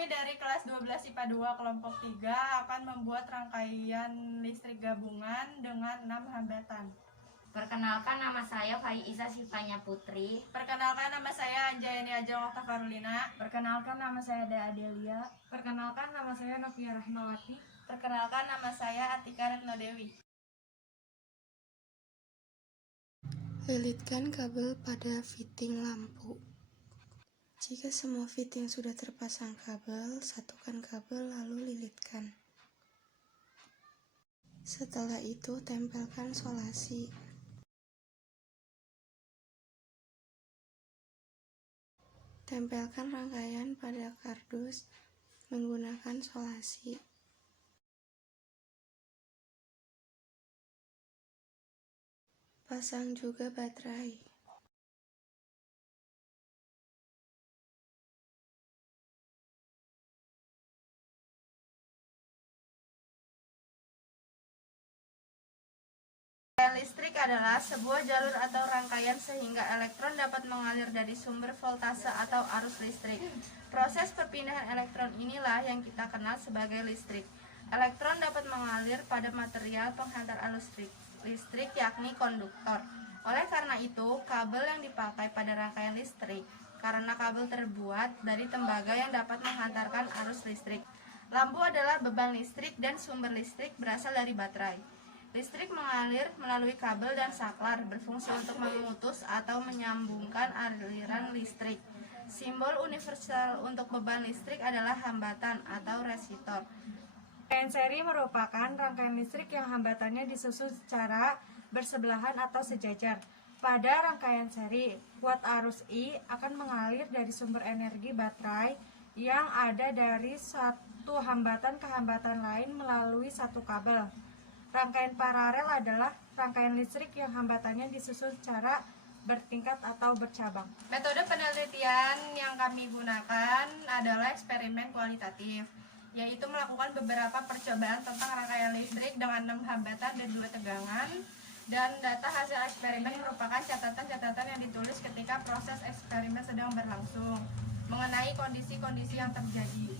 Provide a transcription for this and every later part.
Kami dari kelas 12 IPA 2 kelompok 3 akan membuat rangkaian listrik gabungan dengan 6 hambatan. Perkenalkan, nama saya Faiza Sifanya Putri. Perkenalkan, nama saya Anjayani Ajeng Okta Karolina. Perkenalkan, nama saya Da Adelia. Perkenalkan, nama saya Novia Rahmawati. Perkenalkan, nama saya Atika Retno Dewi. Lilitkan kabel pada fitting lampu. Jika semua fitting sudah terpasang kabel, satukan kabel lalu lilitkan. Setelah itu, tempelkan solasi. Tempelkan rangkaian pada kardus menggunakan solasi. Pasang juga baterai. Rangkaian listrik adalah sebuah jalur atau rangkaian sehingga elektron dapat mengalir dari sumber voltase atau arus listrik. Proses perpindahan elektron inilah yang kita kenal sebagai listrik. Elektron dapat mengalir pada material penghantar arus listrik yakni konduktor. Oleh karena itu, kabel yang dipakai pada rangkaian listrik karena kabel terbuat dari tembaga yang dapat menghantarkan arus listrik. Lampu adalah beban listrik dan sumber listrik berasal dari baterai. Listrik mengalir melalui kabel dan saklar, berfungsi untuk memutus atau menyambungkan aliran listrik. Simbol universal untuk beban listrik adalah hambatan atau resistor. Rangkaian seri merupakan rangkaian listrik yang hambatannya disusun secara bersebelahan atau sejajar. Pada rangkaian seri, kuat arus I akan mengalir dari sumber energi baterai yang ada dari satu hambatan ke hambatan lain melalui satu kabel. Rangkaian paralel adalah rangkaian listrik yang hambatannya disusun secara bertingkat atau bercabang. Metode penelitian yang kami gunakan adalah eksperimen kualitatif, yaitu melakukan beberapa percobaan tentang rangkaian listrik dengan 6 hambatan dan 2 tegangan, dan data hasil eksperimen merupakan catatan-catatan yang ditulis ketika proses eksperimen sedang berlangsung mengenai kondisi-kondisi yang terjadi.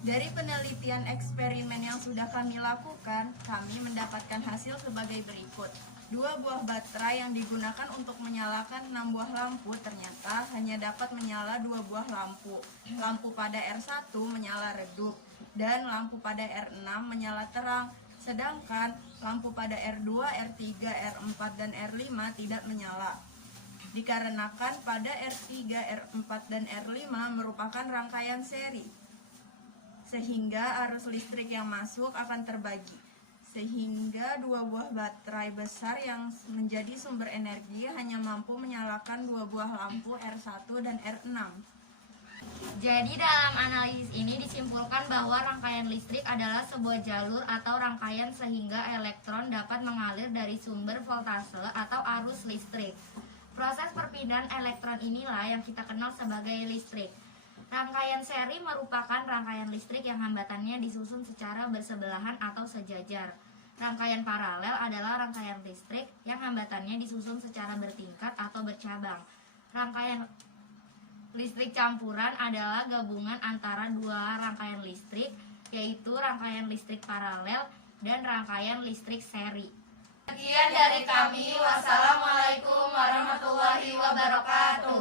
Dari penelitian eksperimen yang sudah kami lakukan, kami mendapatkan hasil sebagai berikut. 2 buah baterai yang digunakan untuk menyalakan 6 buah lampu ternyata hanya dapat menyala 2 buah lampu. Lampu pada R1 menyala redup dan lampu pada R6 menyala terang. Sedangkan lampu pada R2, R3, R4, dan R5 tidak menyala. Dikarenakan pada R3, R4, dan R5 merupakan rangkaian seri, sehingga arus listrik yang masuk akan terbagi, sehingga 2 buah baterai besar yang menjadi sumber energi hanya mampu menyalakan 2 buah lampu R1 dan R6. Jadi dalam analisis ini disimpulkan bahwa rangkaian listrik adalah sebuah jalur atau rangkaian sehingga elektron dapat mengalir dari sumber voltase atau arus listrik. Proses perpindahan elektron inilah yang kita kenal sebagai listrik. Rangkaian seri merupakan rangkaian listrik yang hambatannya disusun secara bersebelahan atau sejajar. Rangkaian paralel adalah rangkaian listrik yang hambatannya disusun secara bertingkat atau bercabang. Rangkaian listrik campuran adalah gabungan antara 2 rangkaian listrik, yaitu rangkaian listrik paralel dan rangkaian listrik seri. Sekian dari kami. Wassalamualaikum warahmatullahi wabarakatuh.